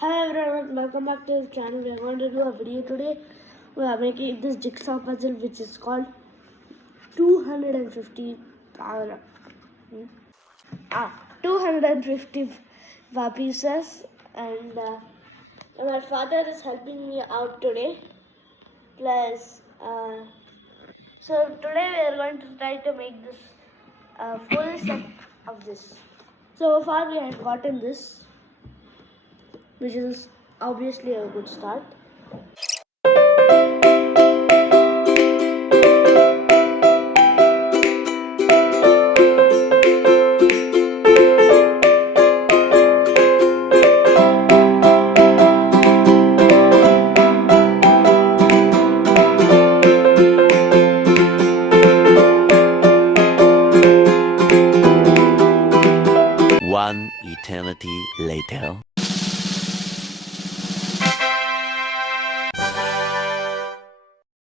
Hello everyone, welcome back to the channel. We are going to do a video today. We are making this jigsaw puzzle which is called 250 250 pieces, and my father is helping me out today. Plus, so today we are going to try to make this full set of this. So far we have gotten this, which is obviously a good start.